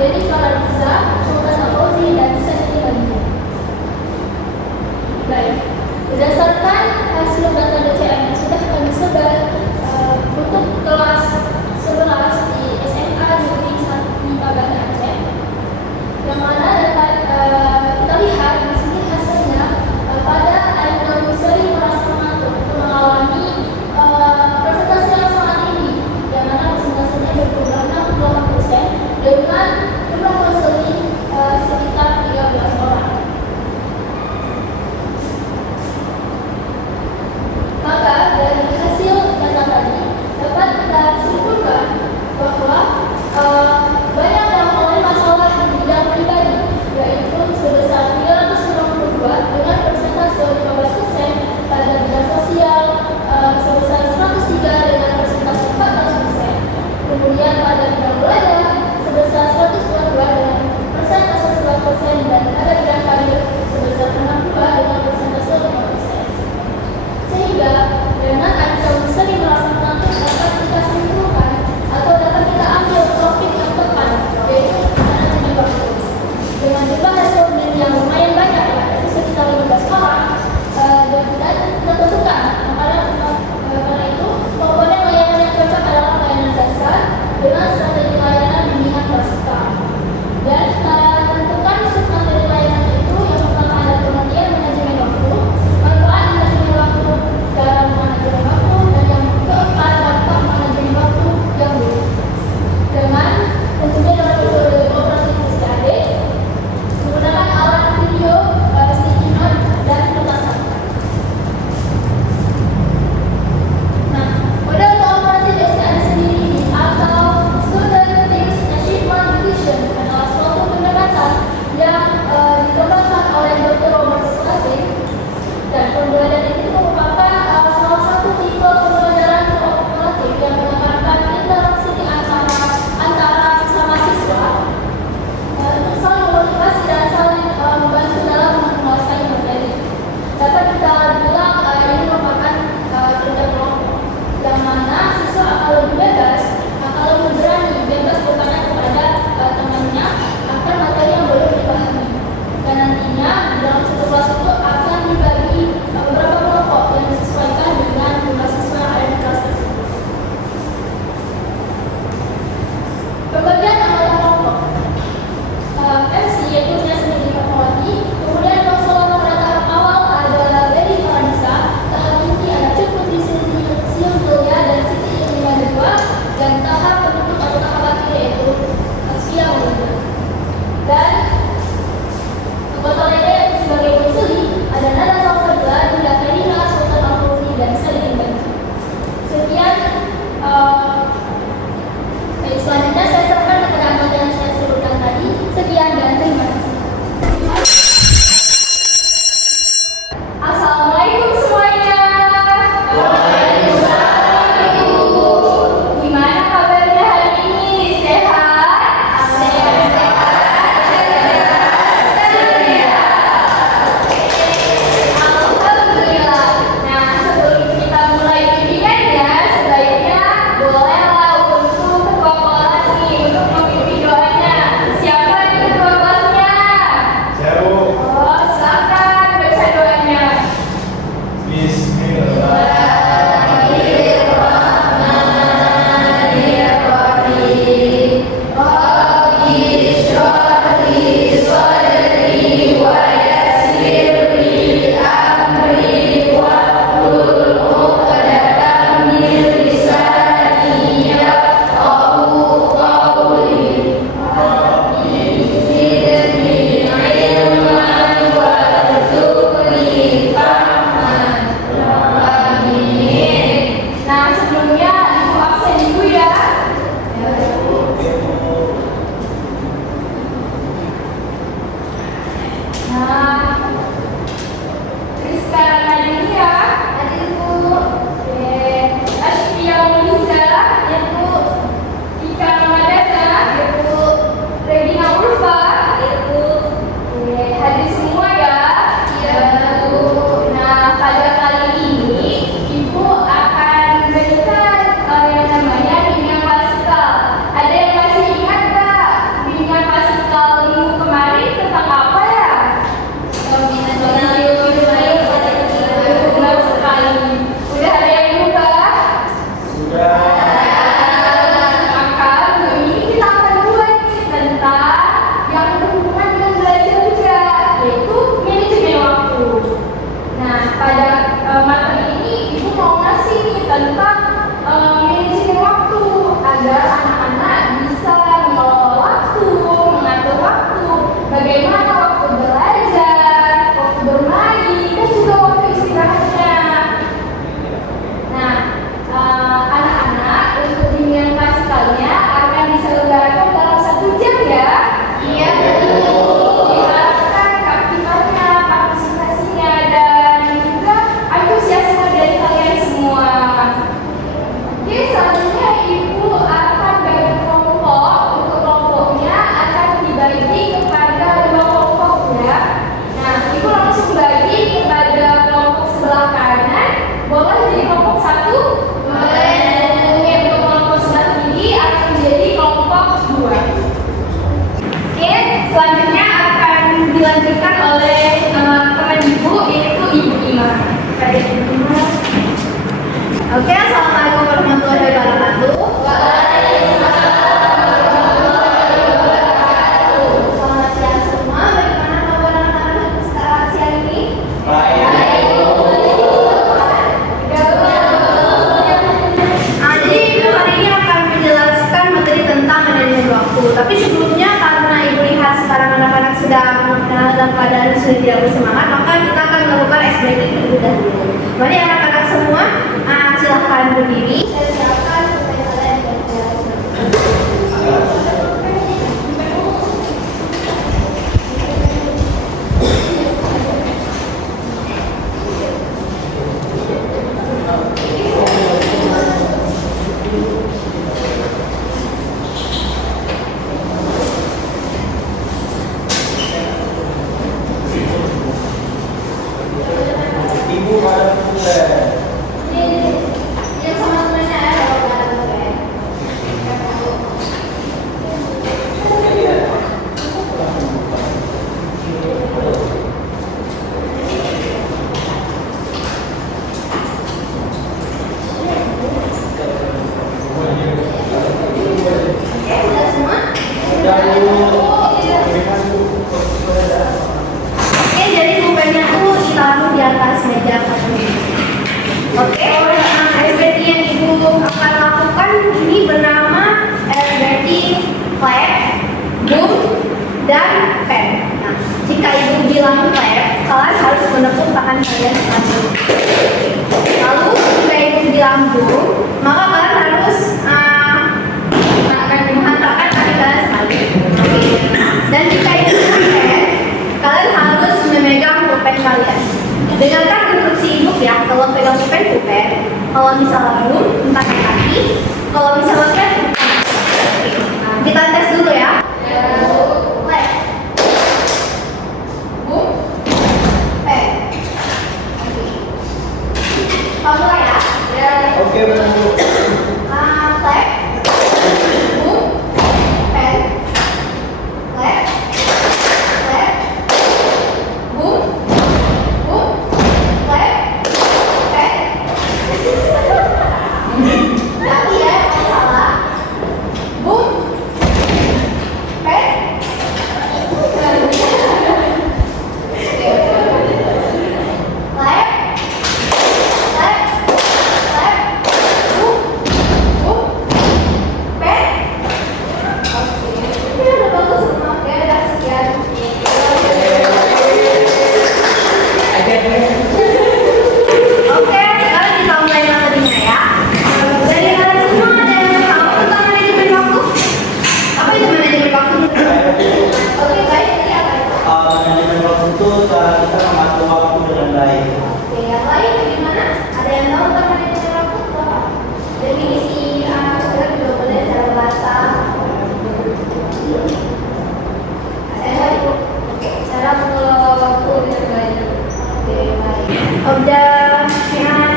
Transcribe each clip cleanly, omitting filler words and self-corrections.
Dedi Faraliza, Sultan Fauzi, dan Siti Badriah. Baik, berdasarkan hasil data DCM yang sudah kami sebar untuk kelas 11 di SMA Negeri 1 Pagana Aceh, yang mana dapat kita lihat di sini hasilnya pada Ainul Musri Merasmato mengalami presentasi yang sangat tinggi, yang mana presentasinya berjumlah 68% dengan jumlah konseling sekitar 13 orang. Maka dari hasil data tadi dapat kita simpulkan bahwa banyak yang mengalami masalah di bidang pribadi, yaitu sebesar 392 dengan persentase 15%, pada bidang sosial sebesar 103 dengan persentase 14%, kemudian pada bidang belajar sebesar 122 dengan persentase 11%, dan pada bidang karir sebesar 62 dengan persentase 5%. Sehingga dengan Ainul Musri Merasmato dapat kita simpulkan atau dapat kita ambil topik yang tepat, yaitu anak di waktu. Dengan jumlah responden yang lumayan banyak, yaitu sekitar 15 orang, dan kita tentukan karena itu komponen layanan yang cocok adalah layanan dasar dengan Oke, assalamualaikum warahmatullahi wabarakatuh. Selamat siang semua. Bagaimana kabar anak-anak siang ini? Jadi hari ini akan menjelaskan materi tentang manajemen waktu. Tapi sebelumnya karena ibu lihat sekarang anak-anak sedang dalam keadaan sudah tidak bersemangat, maka kita akan melakukan ice breaking terlebih dahulu. Mari anak-anak semua silahkan berdiri. Saya silakan supaya kalian dan pen. Nah, jika ibu bilang clap, kalian harus menepuk tangan kalian sekali. Lalu jika ibu bilang boom, maka kalian harus menghantarkan kaki kalian sekali. Dan jika ibu bilang pen, kalian harus memegang pulpen kalian. Dengarkan instruksi ibu ya. Kalau pegang pulpen, kalau misalnya boom, hentakan kaki. Kalau misalnya pen, kita tes dulu ya. Oke, benar. Clap, boom, pen, clap, clap, boom, boom, clap, pen. Tapi ya, salah. Boom, pen.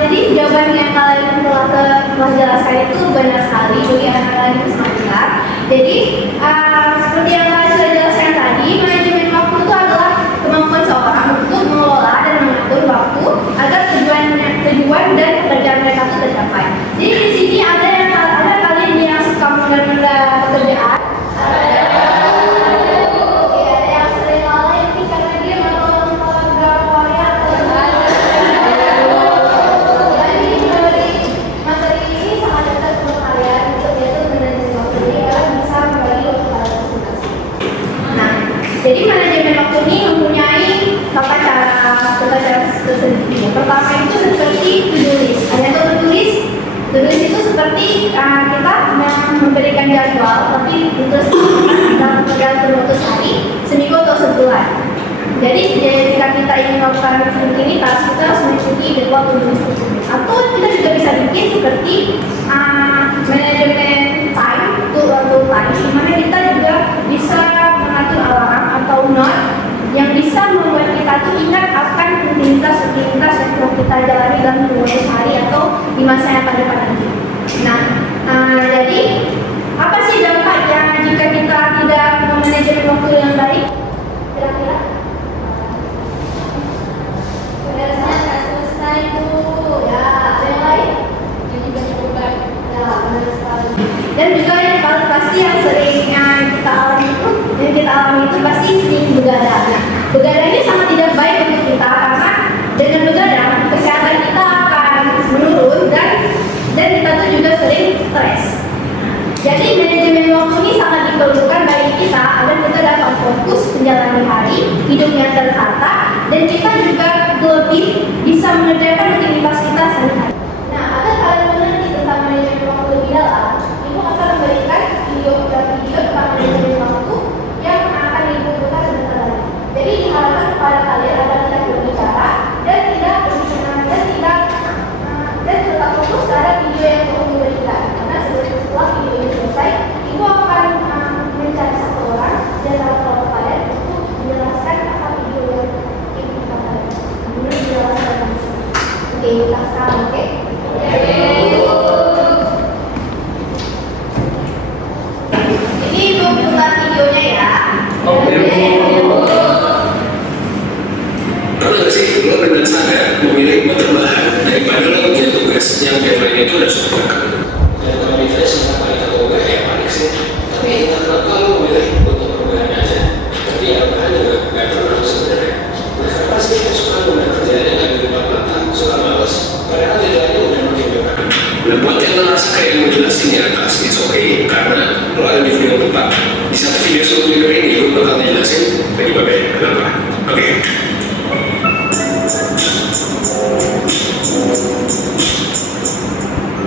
Jadi jawaban yang kalian telah jelaskan itu benar sekali bagi anak-anak yang semangat. Jadi seperti yang kalian sudah jelaskan tadi, manajemen waktu itu adalah kemampuan seorang untuk mengelola dan mengatur waktu agar tujuan dan pekerjaan mereka itu tercapai. Jadi di sini ada kalian yang suka menunda pekerjaan. Jadi manajemen waktu ini mempunyai tata cara tersendiri. Pertama itu seperti to-do list. Ada to-do list. To-do list itu seperti kita memberikan jadwal, tapi itu dalam waktu hari, seminggu atau sebulan. Jadi jika kita ingin melakukan rutinitas, kita harus mengikuti jadwal to-do list tersebut. Atau kita juga bisa bikin seperti manajemen time, di mana kita juga bisa mengatur alarm atau not yang bisa membuat kita tuh ingat akan rutinitas yang telah kita jalani dalam sehari atau di masa yang akan datang nanti. Nah, jadi apa sih dampaknya jika kita tidak memanajemen waktu yang baik? Kira-kira? Selesai Bu. Ya, ada yang lain? Dan juga yang paling pasti yang sering kita alami itu pasti sering begadang. Nah, begadang ini sangat tidak baik untuk kita karena dengan begadang kesehatan kita akan menurun dan kita tuh juga sering stres. Jadi manajemen waktu ini sangat diperlukan bagi kita agar kita dapat fokus menjalani hari, hidup yang tertata, dan kita juga lebih bisa mengerjakan rutinitas kita sehari-hari. Nah, agar kalian mengerti tentang manajemen waktu lebih dalam, Ibu akan memberikan video tentang manajemen waktu yang akan Ibu buka sebentar lagi. Jadi diharapkan kepada kalian agar tidak berbicara dan tetap fokus terhadap video yang Ibu berikan. Karena setelah video ini selesai, Ibu akan mencari satu orang di antara kelompok kalian untuk menjelaskan apa video yang Ibu katakan. Kemudian dijelaskan langsung. Oke, kita sekarang, oke? Ini Ibu putar videonya ya. Kalau nggak sih, lo benar sadar memilih buat terbahan daripada lo punya tugas yang deadline itu udah super dekat. Dan kalau ditanya sama panik atau enggak ya panik sih. Tapi entah kenapa lo memilih untuk perubahan aja. Tapi ya bahan juga nggak terlalu sebenarnya. Nah kenapa sih kita suka menggunakan kerjanya nggak di depan mata, suka males. Padahal deadline-nya udah makin dekat. Nah buat yang ngerasa kayak yang menjelasin di atas, it's okay karena lo ada di video tempat. Di satu video sebelum ini lo bakal dijelasin bagi bagian kenapa. Oke.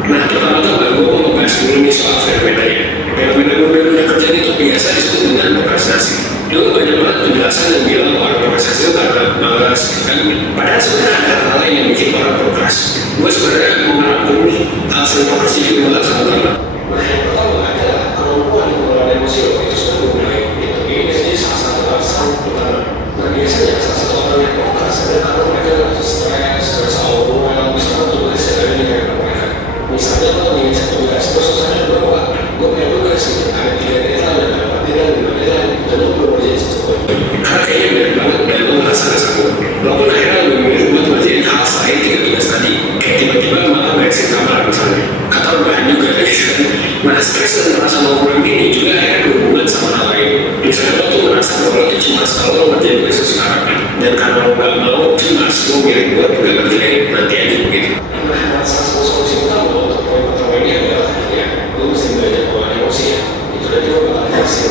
Nah, pertama-tama gue mau membahas dulu nih soal fenomenanya. Fenomena berbeda kerjaan itu biasa disebut dengan prokrastinasi. Dulu banyak banget penjelasan yang bilang orang prokrastinasi itu karena malas, kan? Padahal sebenarnya ada hal lain yang bikin orang prokrastinasi. Gue sebenarnya mau ngerangkum nih alasan prokrastinasi juga bakal sama lama. Nah, yang pertama adalah kemampuan mengelola emosi lo itu sudah mulai. Ini biasanya salah satu alasan pertama. Nah, biasanya salah satu orang yang prokrastinasi adalah karena mereka lagi stres, overwhelmed, misalnya tugasnya dari negara mereka. Misalnya kalau ingin cek tugas, terus susahnya bahwa gue punya tugas sih, ada 3 deadline, ada 4 deadline, 5 deadline, itu lo perlu ngerjain sesuatu. Karena kayaknya benar banget dan lo ngerasa gak sanggup. Walaupun akhirnya lo memilih buat ngerjain hal selain 3 tugas tadi, kayak tiba-tiba malah beresin kamar misalnya, atau bahan juga gitu. Nah, stres dan merasa mau kurang ini juga akhirnya berhubungan sama hal lain. Misalnya lo tuh merasa bahwa lo tuh cemas kalau lo ngerjain tugas sekarang, dan karena lo gak mau cemas, lo milih buat gak ngerjain nanti aja begitu. Nah, salah satu solusi utama untuk poin pertama ini adalah ya, lo mesti belajar bawa emosi ya. Itu nanti lo bakal hasil.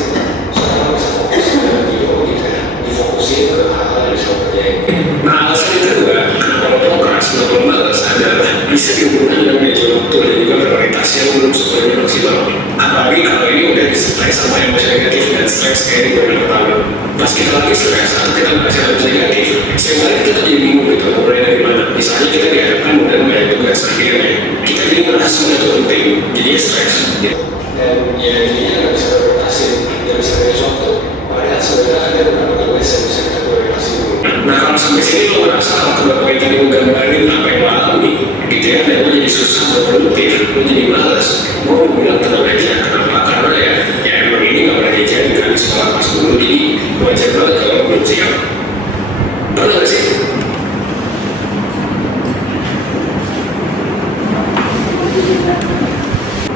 Soalnya lo bisa fokus dengan video gitu ya, difokusin ke hal-hal yang bisa lo kerjain. Nah, alasan yang kedua, kenapa lo prokrastinasi atau malas adalah bisa dihubungkan dengan manajemen waktu dan juga prioritas yang belum sepenuhnya maksimal. Apalagi kalau ini udah disertai sama emosi negatif dan stres kayak di poin pertama. Pas kita lagi stres, saat kita merasa emosi negatif, sebenarnya kita jadi bingung gitu, mulai dari mana. Misalnya kita dihadapkan dengan banyak tugas, akhirnya kita jadi merasa semuanya itu penting, jadi stres gitu. Dan ya jadinya nggak bisa prioritasin, nggak bisa dari waktu. Padahal sebenarnya ada beberapa tugas yang bisa kita prioritasasi dulu. Nah kalau sampai sini lo merasa kalau kedua poin tadi menggambarin apa yang lo alami gitu ya, dan lo jadi susah berproduktif, lo jadi malas. Gue mau bilang tenang aja, kenapa? Karena ya emang ini nggak pernah dijadikan di sekolah pas dulu, jadi wajar banget kalau lo belum siap. Pernah nggak sih?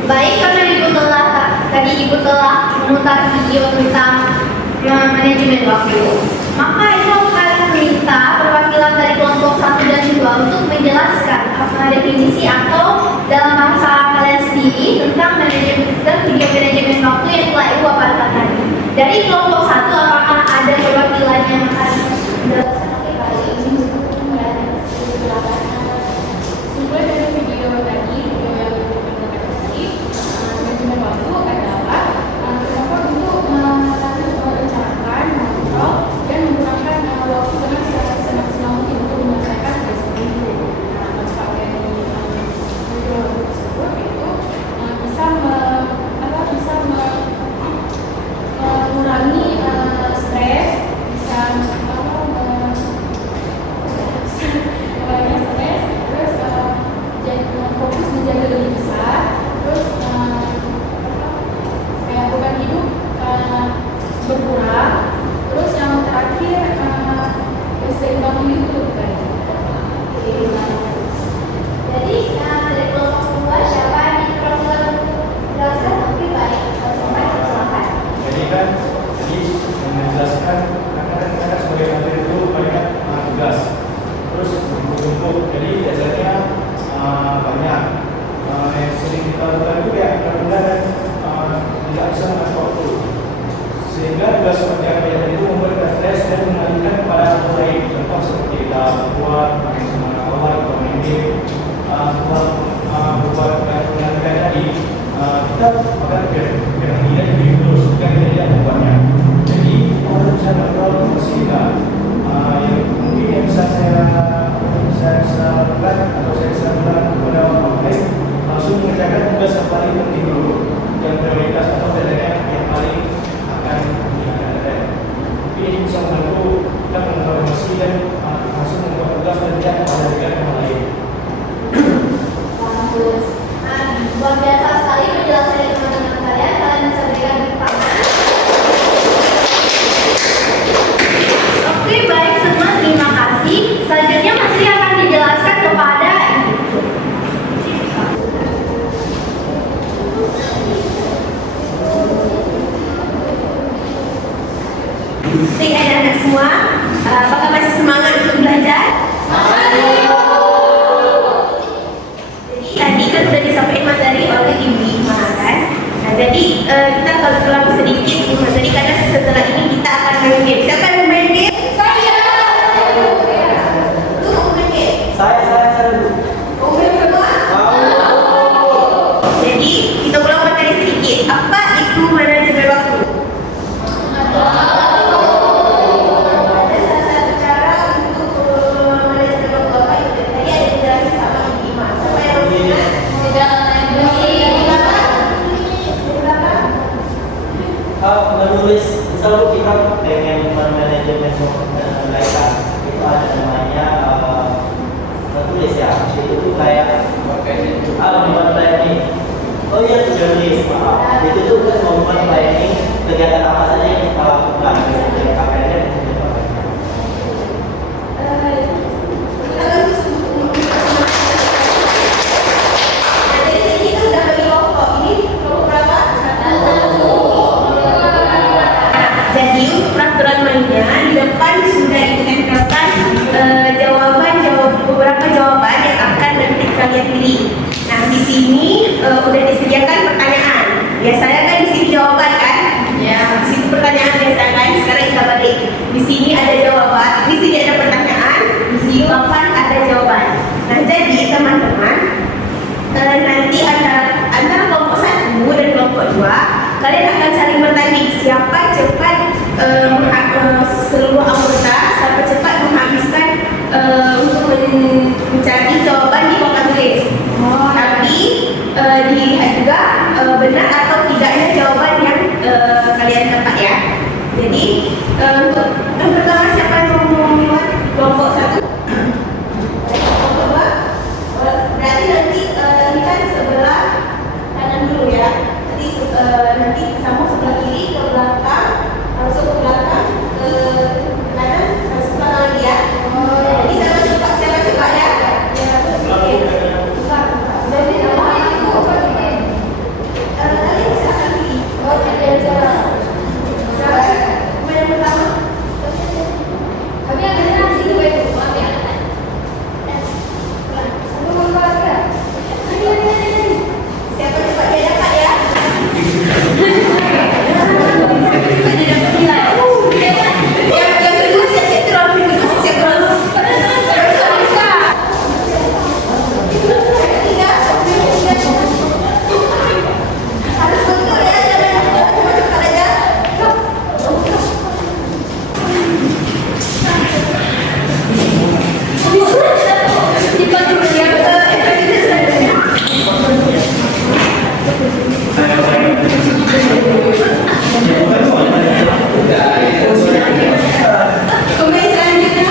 Baik, karena Ibu telah memutar video tentang manajemen waktu, maka Ibu akan minta perwakilan dari kelompok 1 dan 2 untuk menjelaskan apa definisi atau dalam bahasa kalian sendiri tentang video manajemen waktu yang telah Ibu paparkan tadi. Dari kelompok 1, apakah ada perwakilan yang akan menjelaskan? Oke, baik, ini ya, silakan. Sesuai dari video tadi, manajemen waktu adalah kemampuan untuk merencanakan, mengontrol, dan menggunakan waktu dengan semaksimal mungkin untuk menyelesaikan tugas itu. Nah, kalau pakai di sering kita lakukan juga kadang-kadang tidak bisa mengatur waktu, sehingga tugas penjagaan itu membuat stres dan mengalihkan kepada hal lain. Contoh seperti buat main sama kawan atau main game, buat dengan tadi kita akan berhenti dan terus bukan tidak membuatnya. Jadi kita bisa mengontrol emosi kita. Yang mungkin yang bisa saya lakukan atau saya sampaikan kepada orang lain, langsung mengerjakan tugas yang paling penting dulu, yang prioritas atau deadline yang paling akan diadakan. Tapi ini bisa membantu kita mengontrol emosi dan langsung membuat tugas dan tidak mengalihkan yang lain. Bagus. Luar biasa sekali penjelasan dari teman-teman kalian. Kalian bisa berikan tepuk tangan. Oke, baik semua, terima kasih. Selanjutnya Mas Ri akan dijelaskan kepada Baik, anak-anak semua, apakah masih semangat untuk belajar? Jadi tadi kan sudah disampaikan materi oleh Ibu Ima kan? Nah, jadi kita kalau ulang sedikit materi karena setelah ini kita akan main game. Siapa yang mau main game? Saya. Lu mau main game? Saya dulu. Mau main semua? Jadi kita ulang materi sedikit. Apa itu manajemen waktu? Ada salah satu cara untuk manajemen waktu apa itu? Tadi ada dijelasin sama Ibu Ima. Siapa yang mau ingat? Menulis, misalnya kita pengen manajemen mereka itu ada namanya menulis ya, itu tuh kayak membuat planning. Oh iya, tulis, itu tuh kan membuat planning kegiatan apa saja yang kita lakukan, misalnya KPN dan Jadi untuk peraturan mainnya di depan sudah ditempelkan beberapa jawaban yang akan nanti kalian pilih. Nah di sini udah disediakan pertanyaan. Biasanya kan di sini jawaban kan? Ya. Di sini pertanyaan biasa kan? Sekarang kita balik. Di sini ada jawaban, di sini ada pertanyaan, di papan ada jawaban. Nah jadi teman-teman nanti antara kelompok 1 dan kelompok 2 kalian akan saling bertanding siapa cepat seluruh anggota siapa cepat menghabiskan untuk mencari jawaban di papan tulis. Tapi dilihat juga benar atau tidaknya jawaban yang kalian dapat ya. Jadi untuk yang pertama siapa yang mau memulai? Kelompok 1. Kelompok 2. Berarti nanti ini kan sebelah kanan dulu ya. Nanti sambung sebelah kiri ke belakang, masuk ke belakang ke kanan, masuk ke belakang lagi ya. Jadi siapa cepat ya. Jadi nama itu nanti silakan pilih. Siapa? Yang pertama. Kami akan nasi dua itu, maaf ya. Satu membuat ya. Siapa cepat dia dapat ya. Yang kedua siap terus, siap terus. Harus betul ya, jangan cepat aja. Pemain selanjutnya.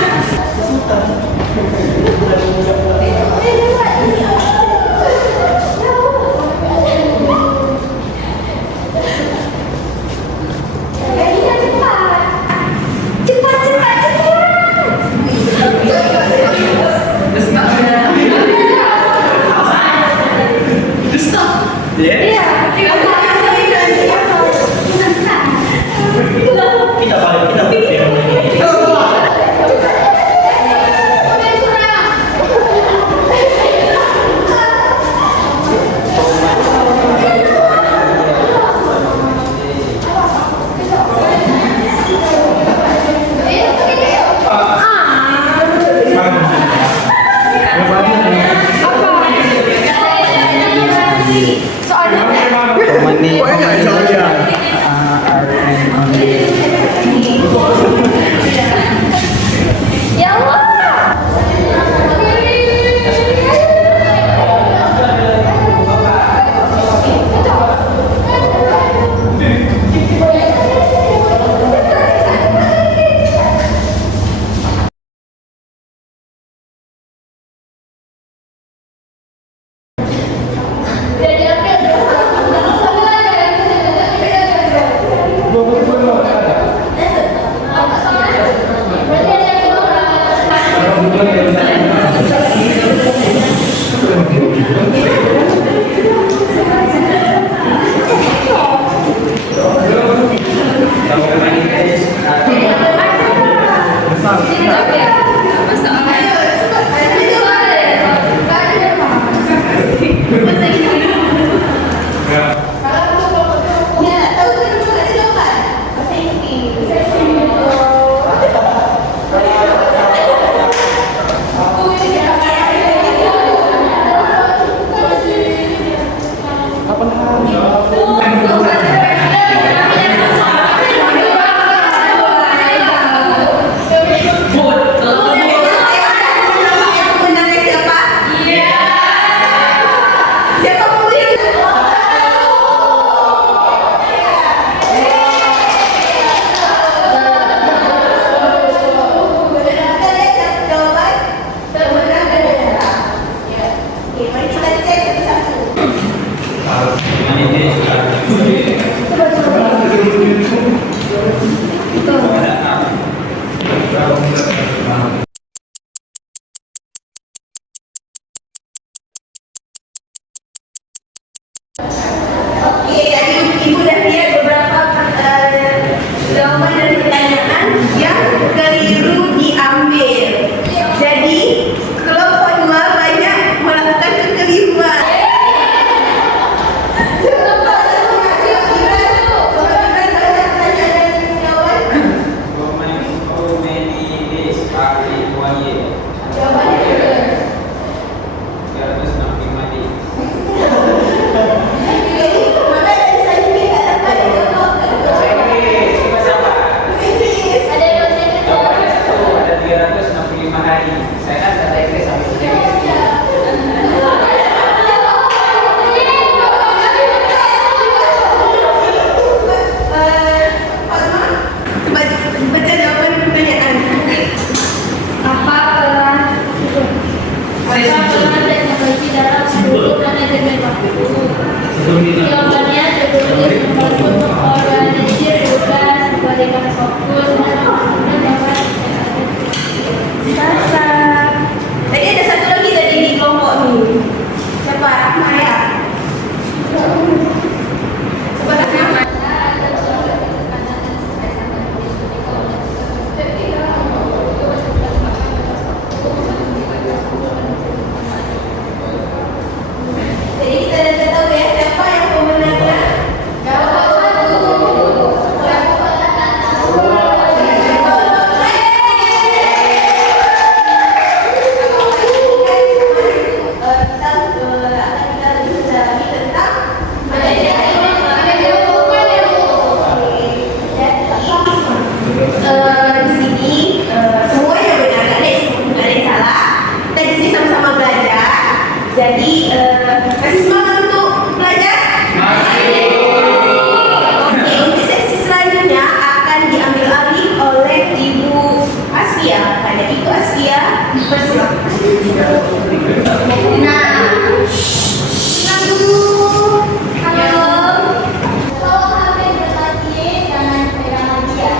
diambil. Jadi kelompok 2 banyak melakukan kekeliruan. How many days are in 1 year? Jawabannya 365 days. mana dari saya kita dapat jawab. Ada yang masih kecil. Jawabannya satu, ada 365 hari. Saya kan kata Inggris sampai sini. Coba baca jawaban pertanyaan. Apa Mereka pernah teknologi dalam seluruh manajemen waktu. Jawabannya tertulis untuk organisasi tugas, memberikan fokus, dan mendapat Sasa. Tadi ada satu lagi tadi di kelompok nih. Siapa? Maya. Coba nama. Jadi kita dah tahu ya siapa yang pemenangnya. Di sini semuanya benar, nggak ada yang salah. Kita di sini sama-sama belajar. Jadi masih semangat untuk belajar? Oke, untuk sesi selanjutnya akan diambil alih oleh Ibu Asfia. Pada Ibu Asfia dipersilakan. Nah, tenang dulu. Halo. Kalau HP bermati, jangan pegang lagi ya.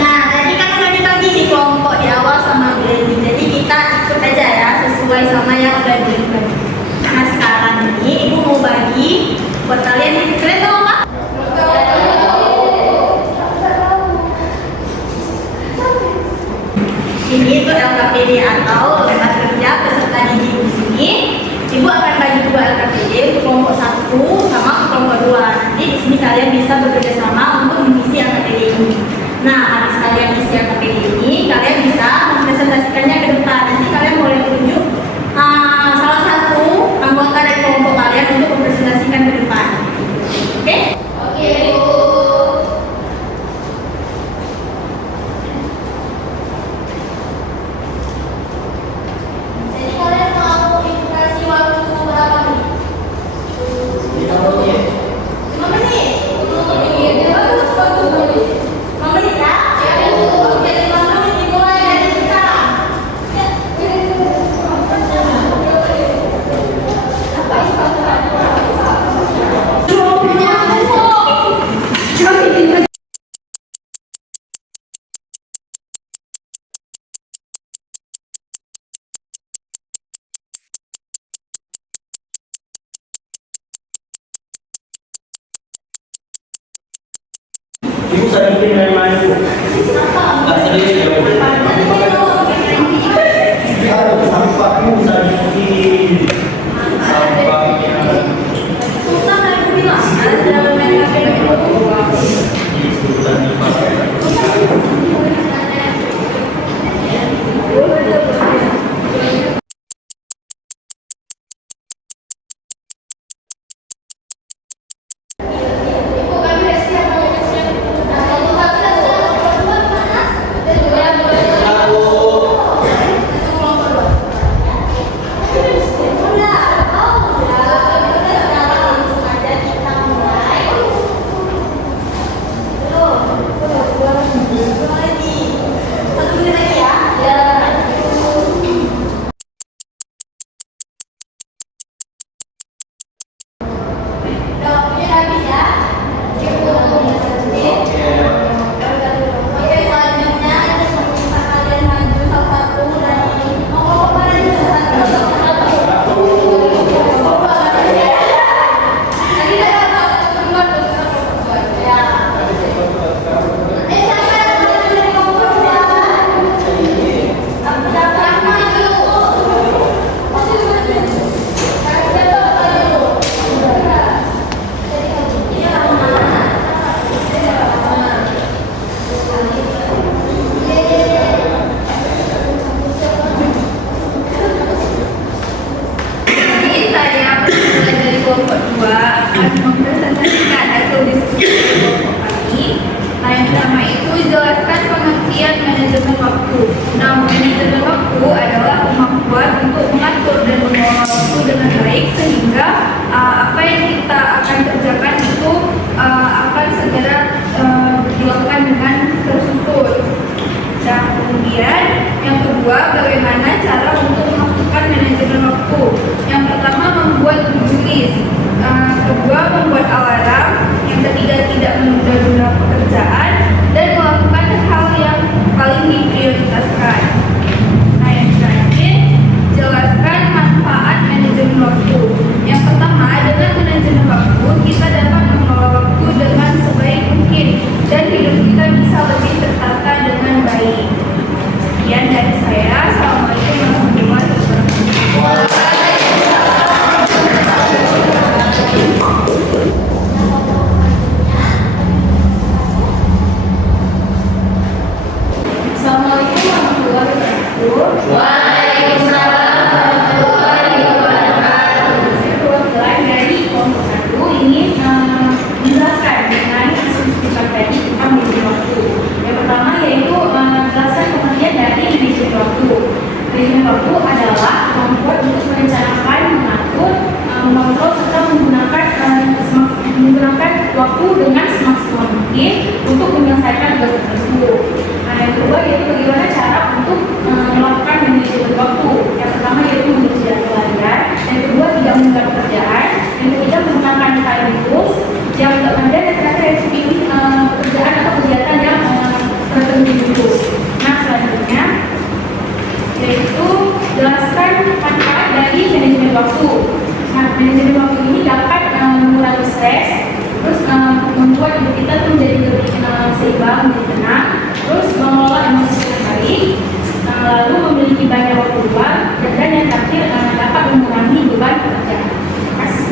Nah, tadi kan udah dibagi di kelompok di awal sama Glendy. Jadi kita ikut aja ya sesuai sama yang udah dibagi. Nah, sekarang ini Ibu mau bagi buat kalian. Kalian tahu apa? Ini itu LKPD atau lembar kerja peserta didik di sini. Ibu akan bagi 2 LKPD untuk kelompok 1 sama kelompok 2. Nanti di sini kalian bisa bekerja sama untuk mengisi LKPD ini. Nah, habis kalian isi LKPD ini, kalian bisa mempresentasikannya ke depan. Nanti kalian boleh tunjuk salah satu anggota dari kelompok kalian untuk mempresentasikan ke depan. Oke? Oke, Bu. Jadi kalian mau dikasih waktu berapa menit? 5 menit. 5 menit. Bagus, bagus. 5 menit ya? Oke, 5 menit dimulai dari sekarang. Ibu saya mungkin main-main bu. Nggak serius ya bu. Kalau sampahmu saya mungkin sampahnya. Susah kan aku bilang, ada main HP Ibu kami udah siap, kami udah siap. Nah, kalau kami udah siap, panas dan juga akan mempresentasikan hasil diskusi kelompok kami. Nah, yang pertama itu jelaskan pengertian manajemen waktu. Nah, manajemen waktu adalah kemampuan untuk mengatur dan mengelola waktu dengan baik sehingga apa yang kita akan kerjakan itu akan segera dilakukan dengan tersusun. Dan kemudian yang kedua, bagaimana cara untuk melakukan manajemen waktu. Yang pertama, membuat to-do list. Kedua, membuat alarm. Yang ketiga, tidak menunda-nunda pekerjaan dan melakukan hal yang paling diprioritaskan. Nah, yang terakhir, jelaskan manfaat manajemen waktu. Yang pertama, dengan manajemen waktu kita dapat mengelola waktu dengan sebaik mungkin dan hidup kita bisa lebih tertata dengan baik. Sekian dari saya. Assalamualaikum warahmatullahi wabarakatuh. Assalamualaikum warahmatullahi wabarakatuh. Waalaikumsalam warahmatullahi wabarakatuh. Saya perwakilan dari kelompok 1 ingin menjelaskan mengenai isu-isu tadi tentang manajemen waktu. Yang pertama yaitu menjelaskan pengertian dari manajemen waktu. Manajemen waktu adalah kemampuan untuk merencanakan, mengatur, mengontrol serta menggunakan waktu dengan semaksimal mungkin untuk menyelesaikan tugas tersebut. Nah, yang kedua yaitu bagaimana cara untuk melakukan manajemen waktu. Yang pertama yaitu menulis jadwal harian, yang kedua tidak menunda pekerjaan, yang ketiga menggunakan time rules, yang keempat yang terakhir yaitu pilih pekerjaan atau kegiatan yang tertentu dulu. Nah, selanjutnya yaitu jelaskan manfaat dari manajemen waktu. Nah, manajemen waktu ini dapat mengurangi stres, terus membuat hidup kita tuh menjadi lebih seimbang, menjadi tenang, terus mengelola emosi dengan baik, lalu memiliki banyak waktu luang, dan yang terakhir dapat mengurangi beban pekerjaan. Terima kasih.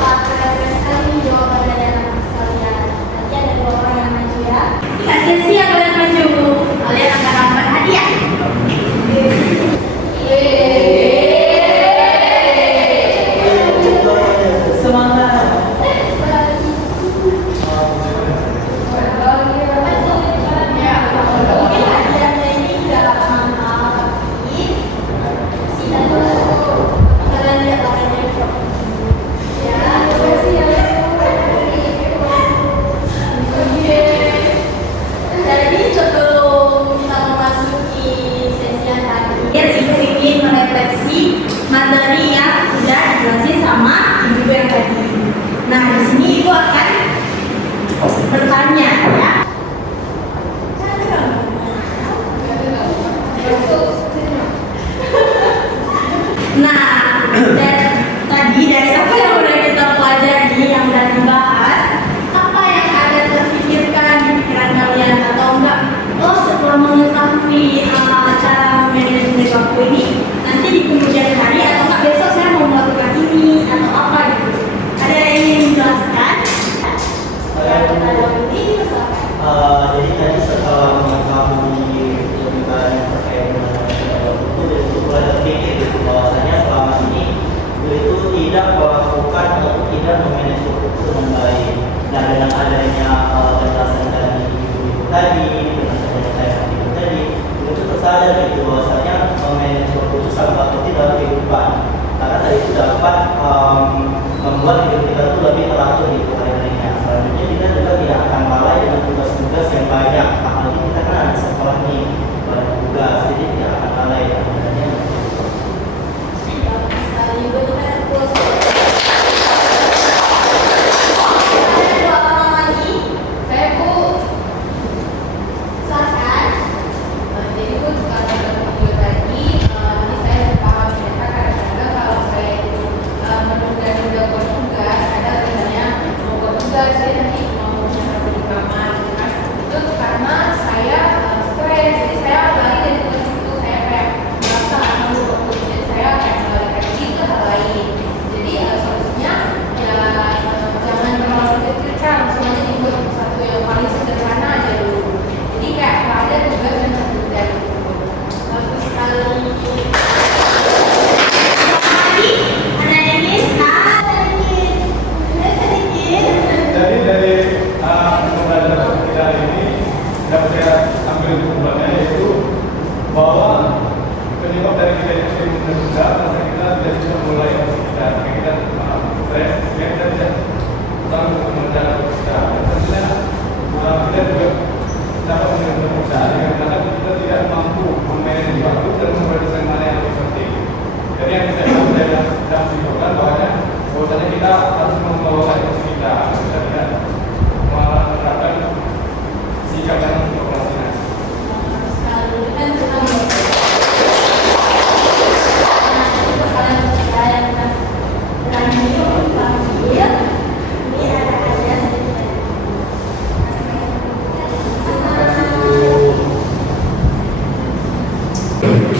Wah, keren sekali jawaban dari anak sekalian. Nanti ada 2 orang yang maju ya. Tidak sia-sia kalian maju. Kalian akan dapat hadiah. Semangat. Mungkin hadiahnya ini nggak mahal, tapi sinar dulu. Kalian lihat warnanya ya. Terima kasih ya. Jadi sebelum kita memasuki sesi yang tadi, Ibu ingin merefleksi materi yang sudah dijelasin sama ibu yang tadi. Nah, di sini ibu akan bertanya ya. Nah, tadi dari apa yang udah kita pelajari, yang udah dibahas, apa yang ada terpikirkan di pikiran kalian atau enggak? Oh, setelah mengetahui cara manajemen waktu ini, nanti di kemudian hari atau enggak besok saya mau melakukan ini atau apa gitu. Ada yang ingin menjelaskan? Jadi tadi setelah mengetahui lebih banyak terkait dengan waktu itu mulai terpikir gitu bahwasanya selama ini itu tidak melakukan atau tidak memanage waktu dengan baik. Nah, dengan adanya penjelasan dari ibu tadi, dengan adanya saya tadi, itu tersadar gitu bahwasanya memanage waktu itu sangat penting dalam kehidupan. Karena tadi itu dapat membuat hidup kita itu lebih teratur gitu hari-harinya. Selanjutnya kita juga tidak akan lalai dengan tugas-tugas yang banyak. Apalagi kita kan ada sekolah nih, banyak tugas, jadi tidak akan lalai dengan adanya. Saya Bu. Silakan. Jadi Bu, kalau dalam video tadi, ini saya paham ternyata kadang-kadang kalau saya itu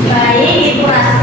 Baik, Ibu Rasa.